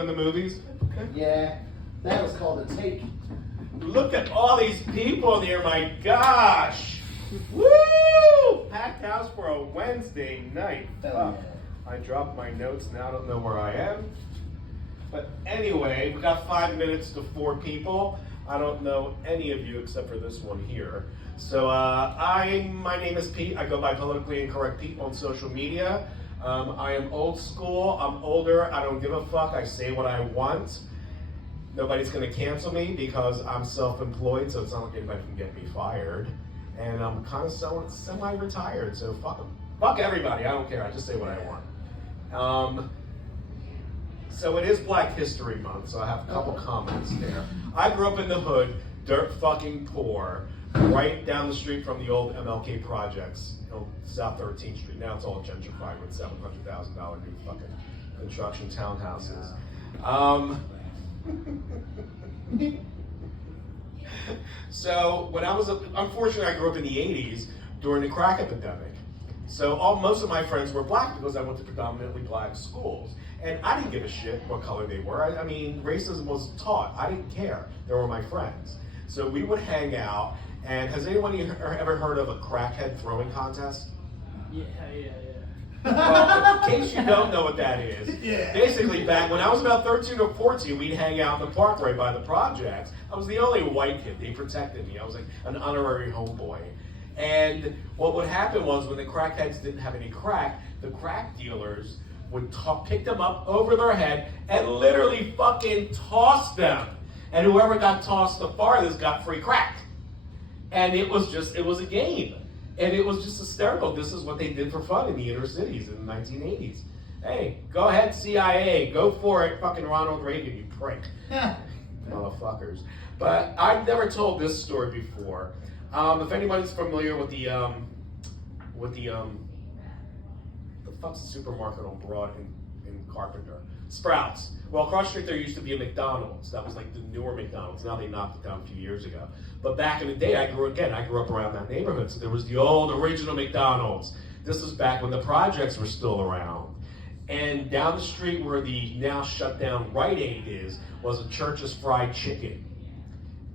in the movies? Okay. Yeah, that was called a take. Look at all these people here, my gosh! Woo! Packed house for a Wednesday night. Oh, I dropped my notes now, I don't know where I am. But anyway, we got 5 minutes to 4 people. I don't know any of you except for this one here. So my name is Pete. I go by Politically Incorrect Pete on social media. I am old school. I'm older. I don't give a fuck. I say what I want. Nobody's going to cancel me because I'm self-employed, so it's not like anybody can get me fired. And I'm kind of semi-retired, so fuck them. Fuck everybody. I don't care. I just say what I want. So it is Black History Month, so I have a couple comments there. I grew up in the hood, dirt fucking poor, right down the street from the old MLK projects, South 13th Street. Now it's all gentrified with $700,000 new fucking construction townhouses. So when I was, unfortunately I grew up in the 80s during the crack epidemic. So most of my friends were black because I went to predominantly black schools. And I didn't give a shit what color they were. I mean, racism was taught. I didn't care. They were my friends. So we would hang out. And has anyone ever heard of a crackhead throwing contest? Yeah. Well, in case you don't know what that is, basically back when I was about 13 or 14, we'd hang out in the park right by the projects. I was the only white kid. They protected me. I was like an honorary homeboy. And what would happen was when the crackheads didn't have any crack, the crack dealers would pick them up over their head and literally fucking toss them. And whoever got tossed the farthest got free crack. And it was a game. And it was just hysterical. This is what they did for fun in the inner cities in the 1980s. Hey, go ahead CIA, go for it, fucking Ronald Reagan, you prick. Motherfuckers. But I've never told this story before. If anybody's familiar with the fuck's the supermarket on Broad in Carpenter? Sprouts. Well, across the street there used to be a McDonald's. That was like the newer McDonald's. Now they knocked it down a few years ago. But back in the day, I grew up around that neighborhood. So there was the old original McDonald's. This was back when the projects were still around. And down the street where the now shut down Rite Aid is, was a Church's Fried Chicken.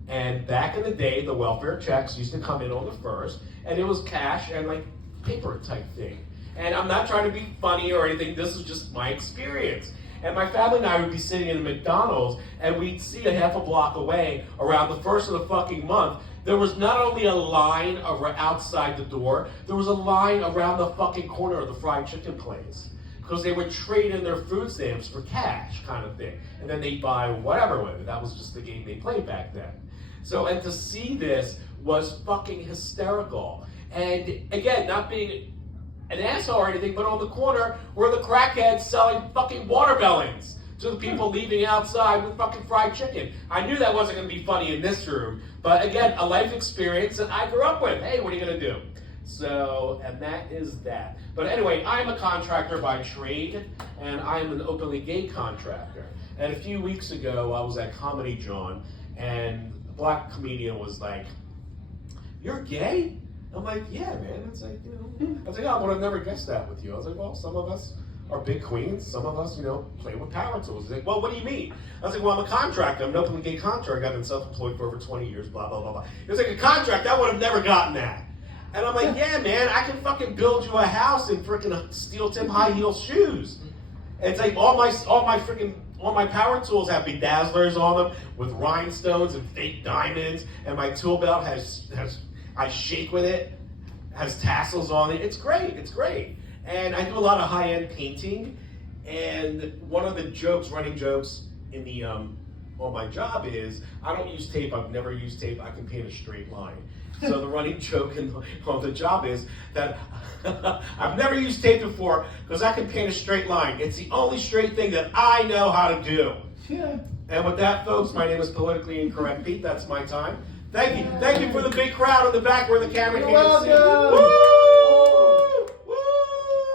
And back in the day, the welfare checks used to come in on the first, and it was cash and like paper type thing. And I'm not trying to be funny or anything, this is just my experience. And my family and I would be sitting in a McDonald's, and we'd see a half a block away, around the first of the fucking month, there was not only a line outside the door, there was a line around the fucking corner of the fried chicken place. Because they would trade in their food stamps for cash, kind of thing. And then they'd buy whatever with it. That was just the game they played back then. So, and to see this was fucking hysterical. And again, not being an asshole or anything, but on the corner were the crackheads selling fucking watermelons to the people leaving outside with fucking fried chicken. I knew that wasn't going to be funny in this room, but again, a life experience that I grew up with. Hey, what are you going to do? So, and that is that. But anyway, I'm a contractor by trade, and I'm an openly gay contractor. And a few weeks ago, I was at Comedy John, and a black comedian was like, "You're gay?" I'm like, "Yeah, man." It's like, I was like, "Oh, I would have never guessed that with you." I was like, "Well, some of us are big queens. Some of us, play with power tools." He's like, "Well, what do you mean?" I was like, "Well, I'm a contractor. I'm an openly gay contractor. I've been self-employed for over 20 years, blah, blah, blah, blah." He was like, "A contract, I would have never gotten that." And I'm like, "Yeah, man, I can fucking build you a house in freaking steel tip high heel shoes." And it's like all my power tools have bedazzlers on them with rhinestones and fake diamonds, and my tool belt I shake with it, has tassels on it. It's great. And I do a lot of high-end painting, and one of the running jokes in the on my job is I don't use tape. I've never used tape. I can paint a straight line. So the running joke on the job is that I've never used tape before because I can paint a straight line. It's the only straight thing that I know how to do. Yeah. And with that, folks, my name is Politically Incorrect Pete. That's my time. Thank you. Thank you for the big crowd in the back where the camera can't see. Woo! Woo!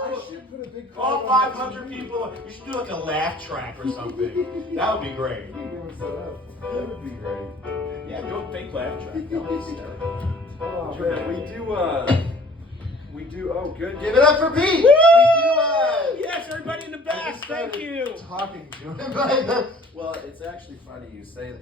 I should put a big crowd. All 500 people. You should do like a laugh track or something. That would be great. That would be great. Yeah, do a fake laugh track. That would be hysterical. Oh man, we do. Oh, good. Give it up for Pete. Woo! We do. Yes, everybody in the back. Thank started you. talking to him like that. Well, it's actually funny you say that.